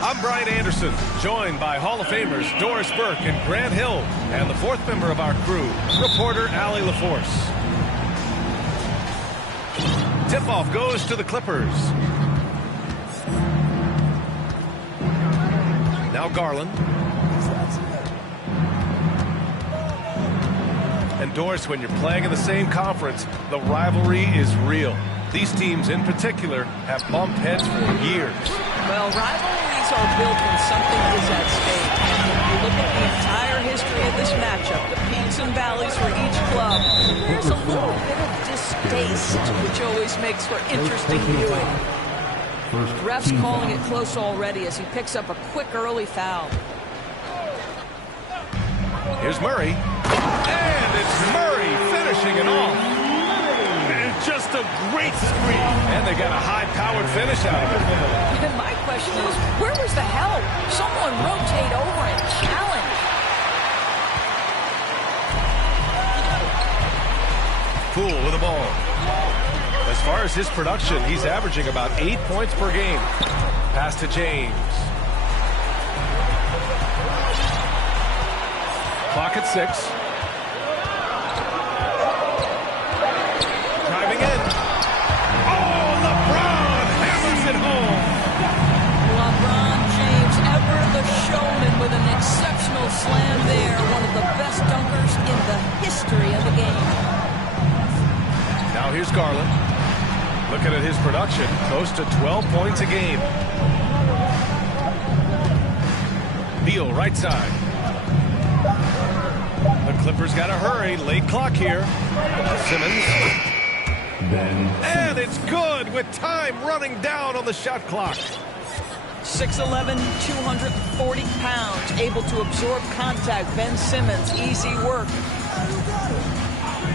I'm Brian Anderson, joined by Hall of Famers Doris Burke and Grant Hill, and the fourth member of our crew, reporter Allie LaForce. Tip-off goes to the Clippers. Now Garland. And Doris, when you're playing in the same conference, the rivalry is real. These teams in particular have bumped heads for years. Well, rivalries are built when something is at stake. And if you look at the entire history of this matchup, the peaks and valleys for each club, there's a little bit of distaste, which always makes for interesting viewing. Ref's calling it close already as he picks up a quick early foul. Here's Murray. And it's Murray finishing it off. Just a great screen. And they got a high-powered finish out of it. And my question is, where was the help? Someone rotate over and challenge. Poole with the ball. As far as his production, he's averaging about 8 points per game. Pass to James. Clock at 6. Driving in. Oh, LeBron hammers it home. LeBron James, ever the showman, with an exceptional slam there. One of the best dunkers in the history of the game. Now here's Garland. Looking at his production, close to 12 points a game. Beal, right side. The Clippers got to hurry. Late clock here. Simmons. And it's good with time running down on the shot clock. 6'11", 240 pounds, able to absorb contact. Ben Simmons, easy work.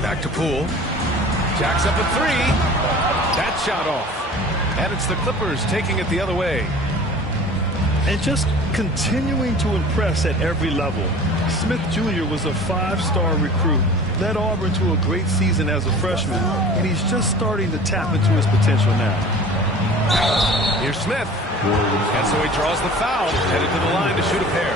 Back to Poole. Jacks up a three. That shot off. And it's the Clippers taking it the other way. And just continuing to impress at every level. Smith Jr. was a five-star recruit, led Auburn to a great season as a freshman, and he's just starting to tap into his potential now. Here's Smith. And so he draws the foul, headed to the line to shoot a pair.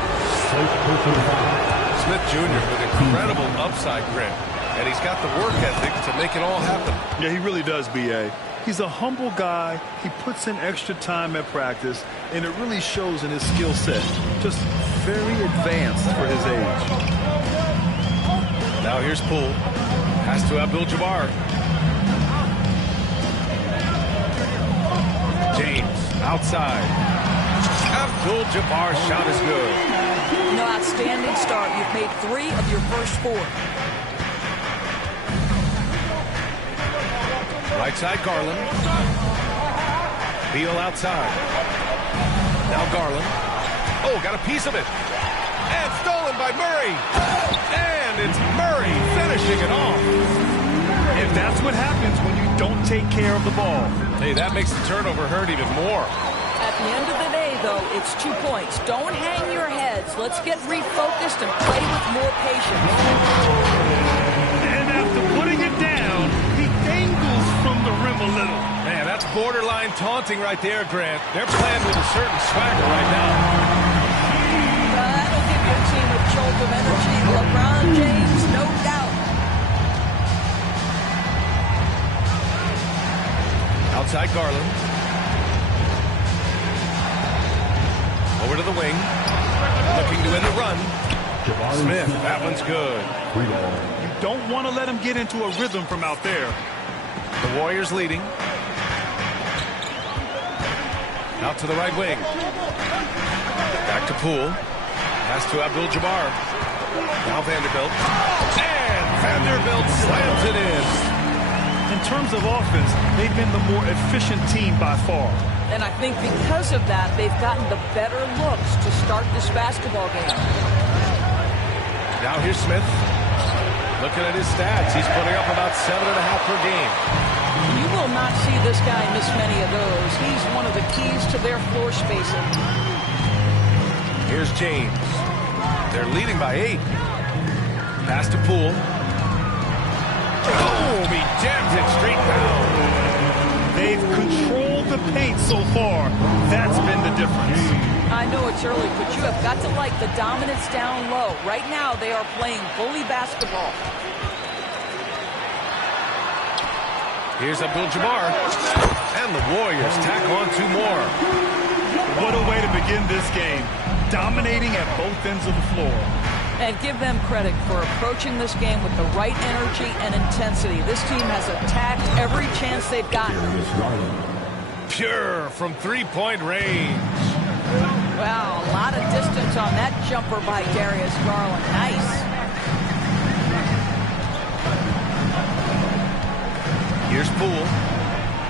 Smith Jr. with incredible upside grit, and he's got the work ethic to make it all happen. Yeah, he really does, B.A. He's a humble guy. He puts in extra time at practice, and it really shows in his skill set. Just very advanced for his age. Now here's Poole. Pass to Abdul-Jabbar. James outside. Abdul-Jabbar's shot is good. No, outstanding start. You've made 3 of your first 4. Right side, Garland. Beal outside. Now Garland. Oh, got a piece of it. And stolen by Murray. And it's Murray finishing it off. And that's what happens when you don't take care of the ball. Hey, that makes the turnover hurt even more. At the end of the day, though, it's 2 points. Don't hang your heads. Let's get refocused and play with more patience. And after putting it down, he dangles from the rim a little. Man, that's borderline taunting right there, Grant. They're playing with a certain swagger right now. That'll give your team a jolt of energy. LeBron James, no doubt. Outside Garland. Over to the wing. Looking to end the run. Smith, that one's good. You don't want to let him get into a rhythm from out there. The Warriors leading. Out to the right wing. Back to Poole. Pass to Abdul-Jabbar. Now Vanderbilt. And Vanderbilt slams it in. In terms of offense, they've been the more efficient team by far. And I think because of that, they've gotten the better looks to start this basketball game. Now here's Smith. Looking at his stats, he's putting up about 7.5 per game. You will not see this guy miss many of those. He's one of the keys to their floor spacing. Here's James. They're leading by 8. Pass to Poole. Oh, he jams it straight down. They've controlled the paint so far. That's been the difference. I know it's early, but you have got to like the dominance down low. Right now, they are playing bully basketball. Here's Abdul-Jabbar. And the Warriors tack on 2 more. What a way to begin this game. Dominating at both ends of the floor. And give them credit for approaching this game with the right energy and intensity. This team has attacked every chance they've gotten. Pure from 3-point range. Wow, a lot of distance on that jumper by Darius Garland. Nice. Here's Poole.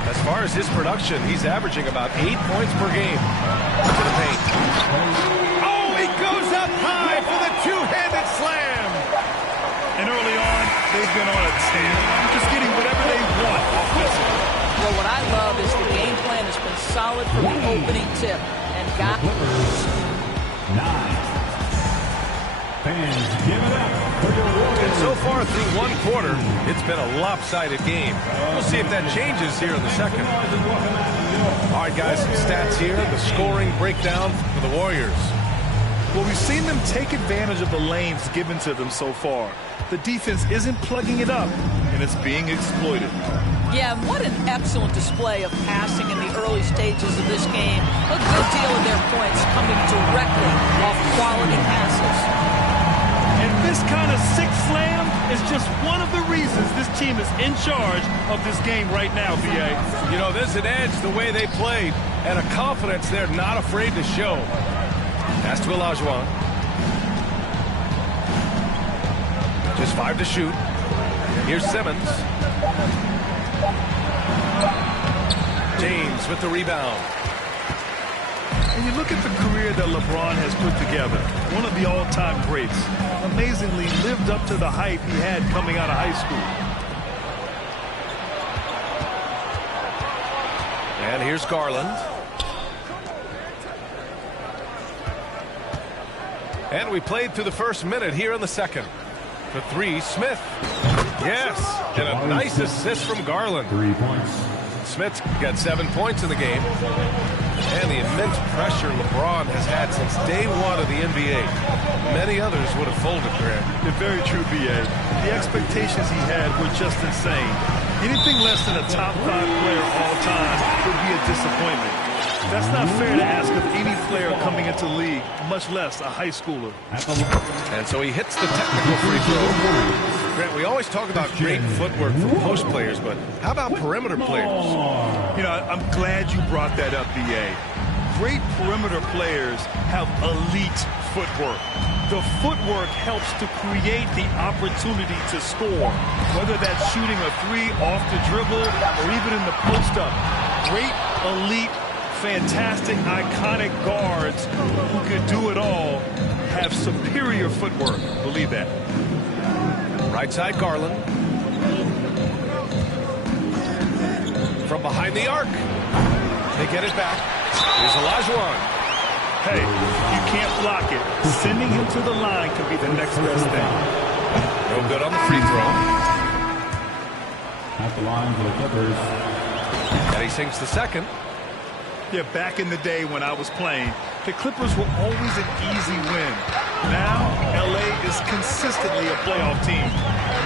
As far as his production, he's averaging about 8 points per game. To the paint. Oh, he goes up high for the two-handed slam. And early on, they've been on a tear. Just getting whatever they want offensively. Well, what I love is the game plan has been solid from the opening tip. And got... 9. Fans, give it up for your Warriors. And so far through 1 quarter, it's been a lopsided game. We'll see if that changes here in the second. All right, guys, some stats here. The scoring breakdown for the Warriors. Well, we've seen them take advantage of the lanes given to them so far. The defense isn't plugging it up, and it's being exploited. Yeah, what an excellent display of passing in the early stages of this game. A good deal of their points coming directly off quality passes. And this kind of six slam is just one of the reasons this team is in charge of this game right now, B.A. You know, there's an edge the way they played and a confidence they're not afraid to show. Pass to Olajuwon. Just 5 to shoot. Here's Simmons. James with the rebound. And you look at the career that LeBron has put together, one of the all-time greats. Amazingly lived up to the hype he had coming out of high school. And here's Garland. And we played through the first minute here in the second. For three, Smith. Yes, and a nice assist from Garland. 3 points. Smith's got 7 points in the game. And the immense pressure LeBron has had since day one of the NBA. Many others would have folded, Grant. They're very true, B.A. The expectations he had were just insane. Anything less than a top 5 player all time would be a disappointment. That's not fair to ask of any player coming into the league, much less a high schooler. And so he hits the technical free throw. Grant, we always talk about great footwork from post players, but how about perimeter players? You know, I'm glad you brought that up, B.A. Great perimeter players have elite footwork. The footwork helps to create the opportunity to score, whether that's shooting a three off the dribble or even in the post-up. Great, elite, fantastic, iconic guards who can do it all have superior footwork. Believe that. Right side, Garland. From behind the arc. They get it back. Here's Olajuwon. Hey, you can't block it. Sending him to the line could be the next best thing. No good on the free throw. At the line for the Clippers. And he sinks the second. Yeah, back in the day when I was playing, the Clippers were always an easy win. Now, L.A. is consistently a playoff team.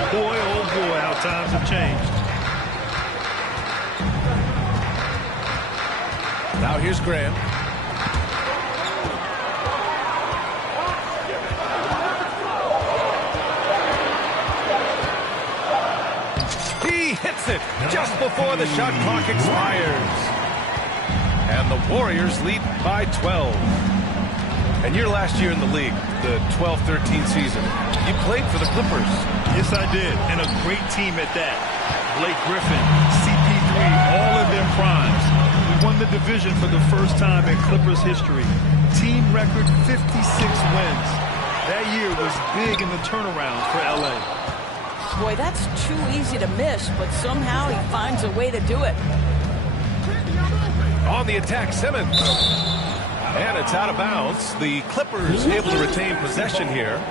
Boy, oh boy, how times have changed. Now here's Graham. He hits it just before the shot clock expires. And the Warriors lead by 12. And your last year in the league, the 12-13 season, you played for the Clippers. Yes, I did, and a great team at that. Blake Griffin, CP3, all in their primes. We won the division for the first time in Clippers history. Team record 56 wins. That year was big in the turnarounds for L.A. Boy, that's too easy to miss, but somehow he finds a way to do it. On the attack, Simmons. And it's out of bounds. The Clippers able to retain possession here.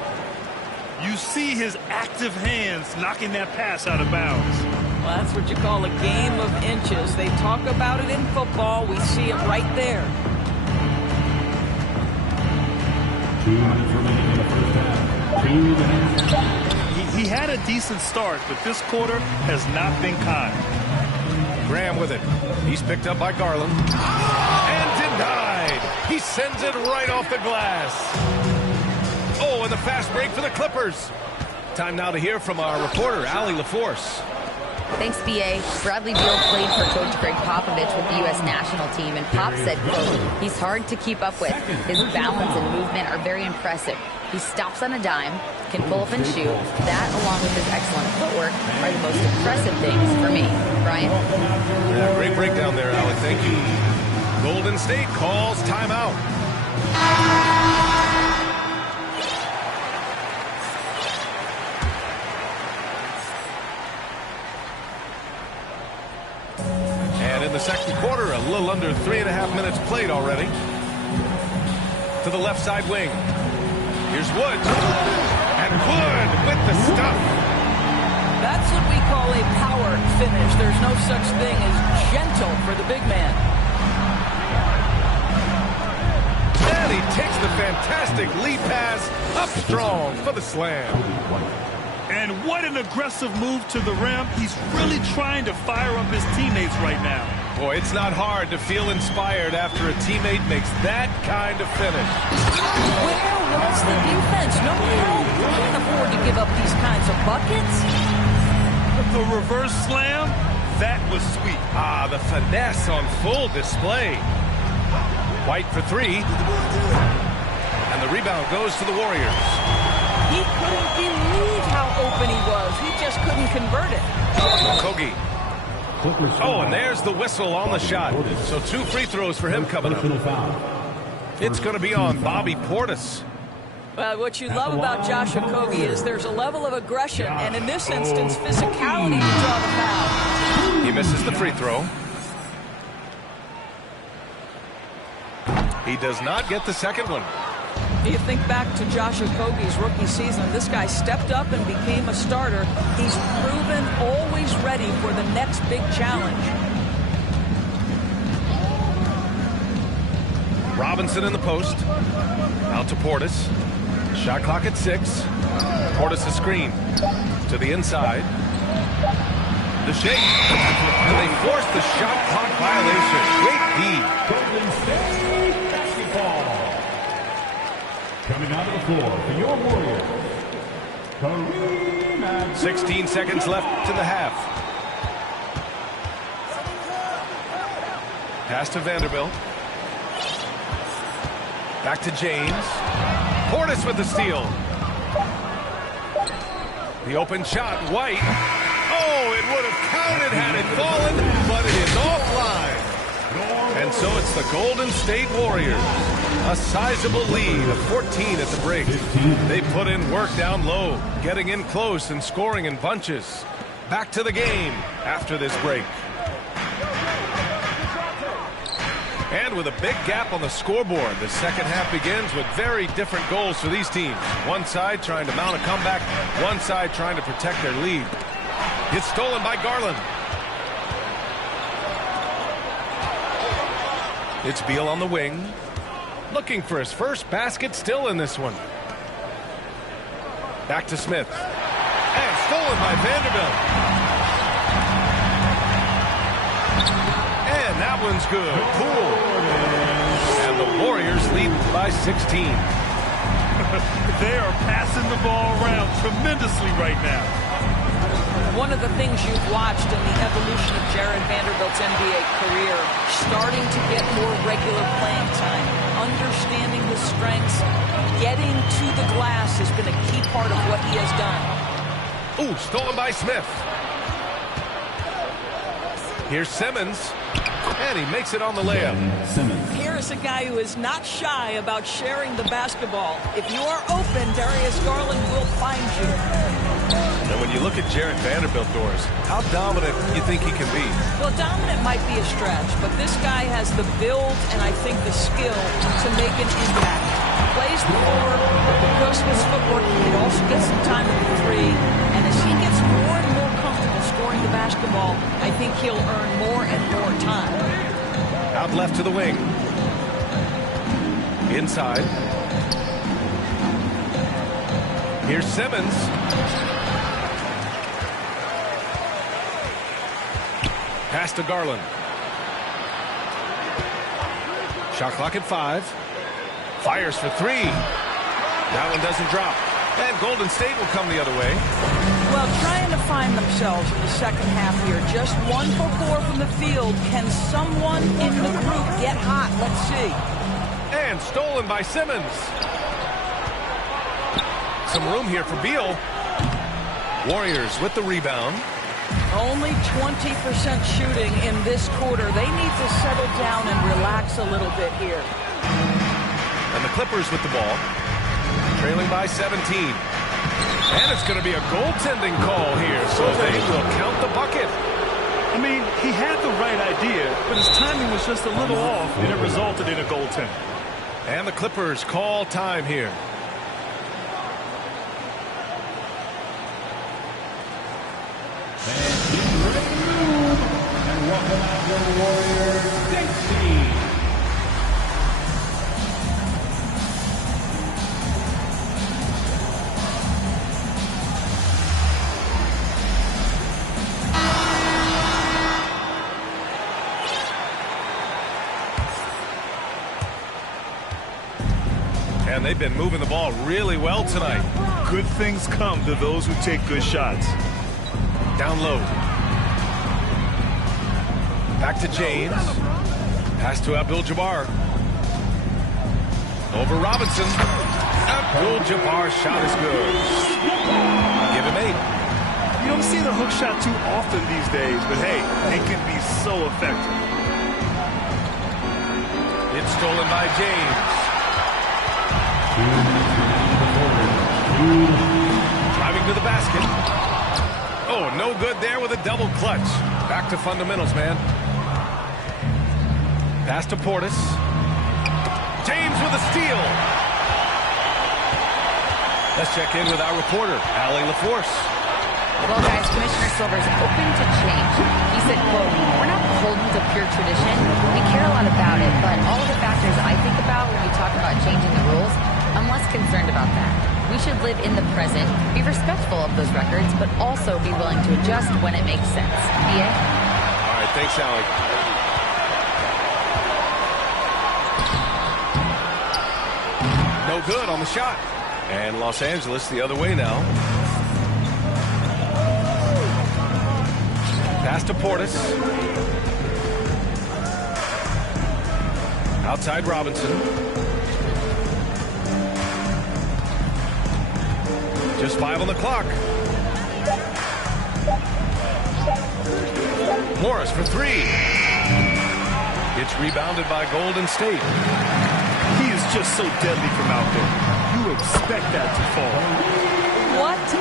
You see his active hands knocking that pass out of bounds. Well, that's what you call a game of inches. They talk about it in football. We see it right there. 2 minutes remaining in the first half. 2 minutes. He had a decent start, but this quarter has not been kind. Graham with it. He's picked up by Garland. And denied. He sends it right off the glass. Oh, and the fast break for the Clippers. Time now to hear from our reporter, Allie LaForce. Thanks, B.A. Bradley Beal played for Coach Greg Popovich with the U.S. national team, and Pop said, quote, he's hard to keep up with. His balance and movement are very impressive. He stops on a dime, can pull up and shoot. That, along with his excellent footwork, are the most impressive things for me. Brian? Yeah, great breakdown there, Allie. Thank you. Golden State calls timeout. And in the second quarter, a little under 3.5 minutes played already. To the left side wing. Here's Wood. And Wood with the stuff. That's what we call a power finish. There's no such thing as gentle for the big man. And he takes the fantastic lead pass up strong for the slam. And what an aggressive move to the rim. He's really trying to fire up his teammates right now. Boy, it's not hard to feel inspired after a teammate makes that kind of finish. Where was the defense? No help. You can't afford to give up these kinds of buckets. The reverse slam, that was sweet. Ah, the finesse on full display. White for three. And the rebound goes to the Warriors. He couldn't believe how open he was. He just couldn't convert it. Kogi. Oh, and there's the whistle on the shot. So 2 free throws for him coming up. It's going to be on Bobby Portis. Well, what you love about Josh Okogie is there's a level of aggression, and in this instance, physicality to draw the foul. He misses the free throw. He does not get the second one. You think back to Josh Okogie's rookie season, this guy stepped up and became a starter. He's proven always ready for the next big challenge. Robinson in the post. Out to Portis. Shot clock at 6. Portis a screen. To the inside. The shake. And they force the shot clock violation. Great D. Golden State basketball. Coming onto the floor for your Warriors, Kareem. 16 seconds left in the half. Pass to Vanderbilt. Back to James. Portis with the steal. The open shot, White. Oh, it would have counted had it fallen, but it is offline. And so it's the Golden State Warriors. A sizable lead of 14 at the break. They put in work down low, getting in close and scoring in bunches. Back to the game after this break. And with a big gap on the scoreboard, the second half begins with very different goals for these teams. One side trying to mount a comeback, one side trying to protect their lead. It's stolen by Garland. It's Beal on the wing, looking for his first basket, still in this one. Back to Smith. And stolen by Vanderbilt. And that one's good. Poole. And the Warriors lead by 16. They are passing the ball around tremendously right now. One of the things you've watched in the evolution of Jared Vanderbilt's NBA career, starting to get more regular playing time, understanding his strengths, getting to the glass has been a key part of what he has done. Ooh, stolen by Smith. Here's Simmons. And he makes it on the layup. Here is a guy who is not shy about sharing the basketball. If you are open, Darius Garland will find you. And when you look at Jared Vanderbilt, Doris, how dominant you think he can be? Well, dominant might be a stretch, but this guy has the build and I think the skill to make an impact. Plays the four, goes with his footwork. He also gets some time with the three. And as he gets more and more comfortable scoring the basketball, I think he'll earn more and more time. Out left to the wing. Inside. Here's Simmons. Pass to Garland. Shot clock at 5. Fires for 3. That one doesn't drop. And Golden State will come the other way. Well, trying to find themselves in the second half here. Just 1 for 4 from the field. Can someone in the group get hot? Let's see. And stolen by Simmons. Some room here for Beal. Warriors with the rebound. Only 20% shooting in this quarter. They need to settle down and relax a little bit here. And the Clippers with the ball. Trailing by 17. And it's going to be a goaltending call here, so they will count the bucket. I mean, he had the right idea, but his timing was just a little off, and it resulted in a goaltend. And the Clippers call time here. And welcome out the Warriors, Dixie. And they've been moving the ball really well tonight. Good things come to those who take good shots. Down low. Back to James. Pass to Abdul-Jabbar. Over Robinson. Abdul-Jabbar's shot is good. Give him 8. You don't see the hook shot too often these days, but hey, it can be so effective. It's stolen by James. Driving to the basket. Oh, no good there with a double clutch. Back to fundamentals, man. Pass to Portis. James with a steal. Let's check in with our reporter, Allie LaForce. Well, guys, Commissioner Silver's open to change. He said, quote, "We're not beholden to pure tradition. We care a lot about it, but all of the factors I think about when we talk about changing the rules, I'm less concerned about that. We should live in the present, be respectful of those records, but also be willing to adjust when it makes sense." PA? All right, thanks, Allie. No good on the shot. And Los Angeles the other way now. Pass to Portis. Outside Robinson. Just 5 on the clock. Morris for 3. It's rebounded by Golden State. He is just so deadly from out there. You expect that to fall. What a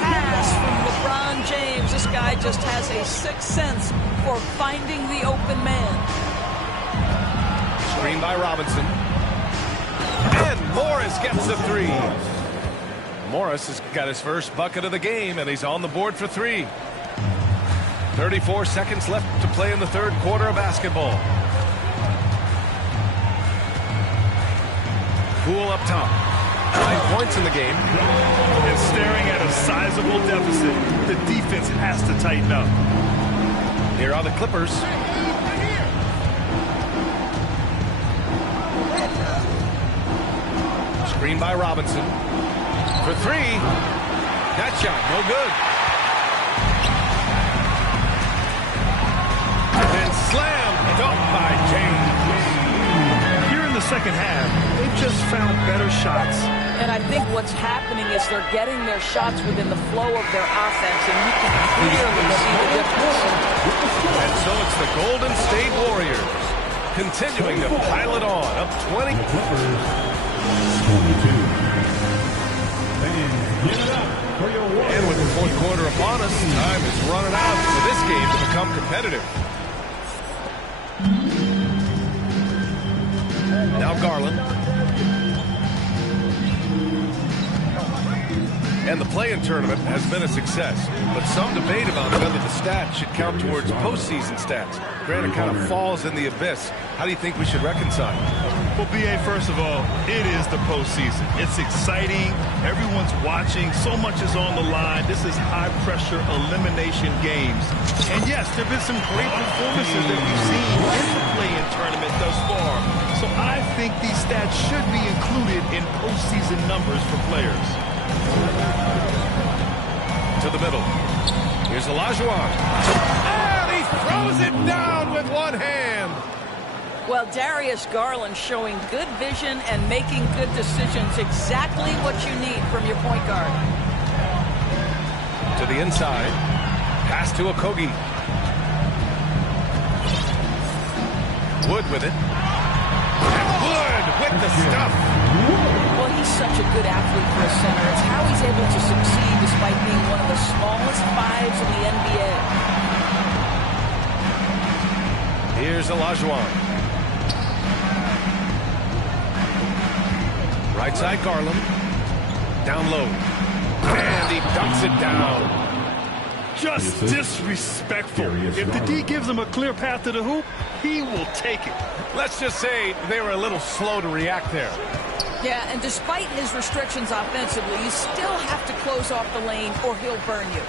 pass from LeBron James. This guy just has a sixth sense for finding the open man. Screen by Robinson. And Morris gets the 3. Morris has got his first bucket of the game, and he's on the board for 3. 34 seconds left to play in the third quarter of basketball. Poole up top. 9 points in the game. And staring at a sizable deficit, the defense has to tighten up. Here are the Clippers. Screen by Robinson. For 3. That shot, no good. And slam, dunked by James. Here in the second half, they've just found better shots. And I think what's happening is they're getting their shots within the flow of their offense, and you can clearly see the difference. And so it's the Golden State Warriors continuing to pile it on, up 20. Clippers, 22. And with the fourth quarter upon us, time is running out for this game to become competitive. Now Garland. And the play-in tournament has been a success, but some debate about whether the stats should count towards postseason stats. Granted, kind of falls in the abyss. How do you think we should reconcile? Well, B.A., first of all, it is the postseason. It's exciting. Everyone's watching. So much is on the line. This is high-pressure elimination games. And yes, there have been some great performances that we've seen in the play-in tournament thus far. So I think these stats should be included in postseason numbers for players. To the middle. Here's Olajuwon. And he throws it down with one hand. Well, Darius Garland showing good vision and making good decisions. Exactly what you need from your point guard. To the inside. Pass to Okogie. Wood with it. And Wood with the stuff. Well, he's such a good athlete for a center. It's how he's able to succeed despite being one of the smallest fives in the NBA. Here's Olajuwon. Right side Garland. Down low. And he dunks it down. Just disrespectful. If the D gives him a clear path to the hoop, he will take it. Let's just say they were a little slow to react there. Yeah, and despite his restrictions offensively, you still have to close off the lane or he'll burn you.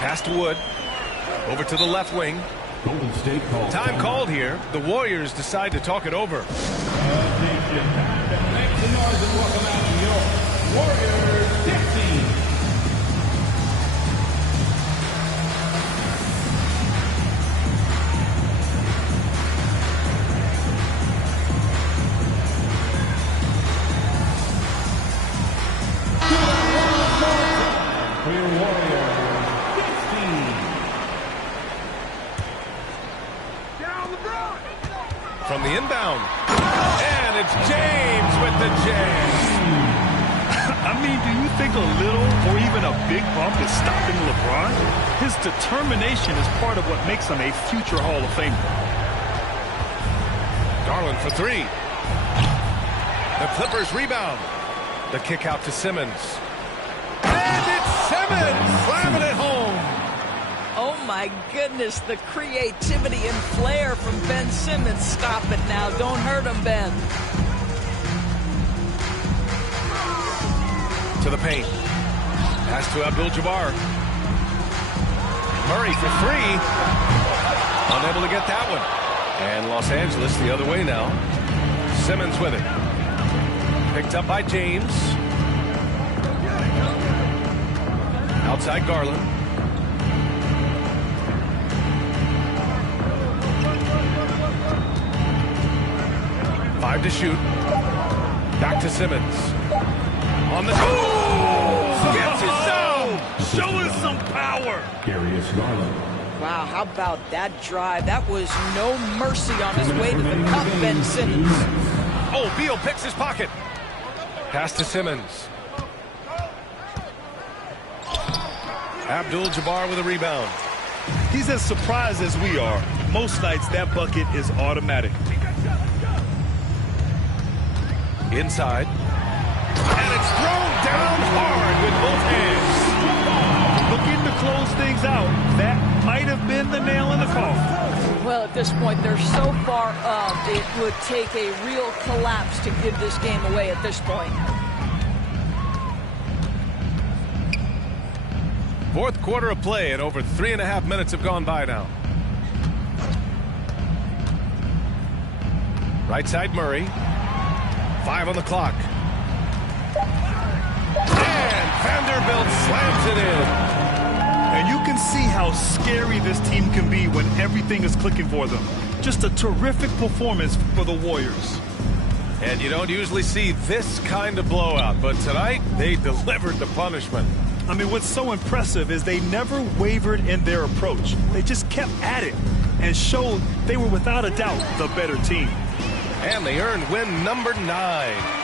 Pass to Wood. Over to the left wing. Golden State called. Time called here. The Warriors decide to talk it over. Make some noise and welcome out your Warriors 15. from the inbound. And it's James with the jam. I mean, do you think a little or even a big bump is stopping LeBron? His determination is part of what makes him a future Hall of Famer. Garland for three. The Clippers rebound. The kick out to Simmons. And it's Simmons slamming it home. Oh my goodness, the creativity and flair from Ben Simmons. Stop it now. Don't hurt him, Ben. To the paint. Pass to Abdul-Jabbar. Murray for three. Unable to get that one. And Los Angeles the other way now. Simmons with it. Picked up by James. Outside Garland. Five to shoot. Back to Simmons. On the gets it down. Showing some power. Darius Garland. Wow, how about that drive? That was no mercy on his way to the cup, Ben Simmons. Oh, Beal picks his pocket. Pass to Simmons. Abdul-Jabbar with a rebound. He's as surprised as we are. Most nights that bucket is automatic. Inside. And it's thrown down hard with both hands. Looking to close things out. That might have been the nail in the coffin. Well, at this point, they're so far up, it would take a real collapse to give this game away at this point. Fourth quarter of play, and over 3.5 minutes have gone by now. Right side Murray. 5 on the clock. And Vanderbilt slams it in. And you can see how scary this team can be when everything is clicking for them. Just a terrific performance for the Warriors. And you don't usually see this kind of blowout, but tonight they delivered the punishment. I mean, what's so impressive is they never wavered in their approach. They just kept at it and showed they were without a doubt the better team. And they earned win number 9.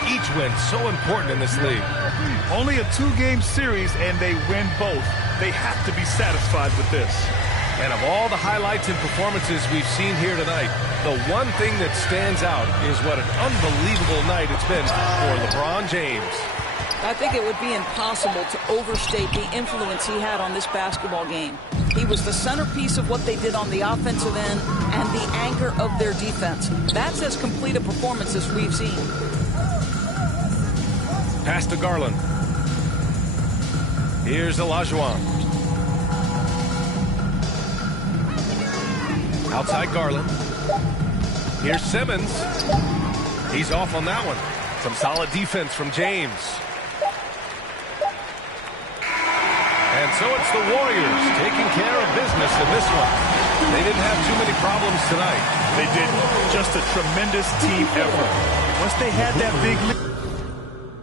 Each win so important in this league. Only a 2-game series, and they win both. They have to be satisfied with this. And of all the highlights and performances we've seen here tonight, the one thing that stands out is what an unbelievable night it's been for LeBron James. I think it would be impossible to overstate the influence he had on this basketball game. He was the centerpiece of what they did on the offensive end and the anchor of their defense. That's as complete a performance as we've seen. Pass to Garland. Here's Olajuwon. Outside Garland. Here's Simmons. He's off on that one. Some solid defense from James. And so it's the Warriors taking care of business in this one. They didn't have too many problems tonight. They didn't. Just a tremendous team effort. Once they had that big lead.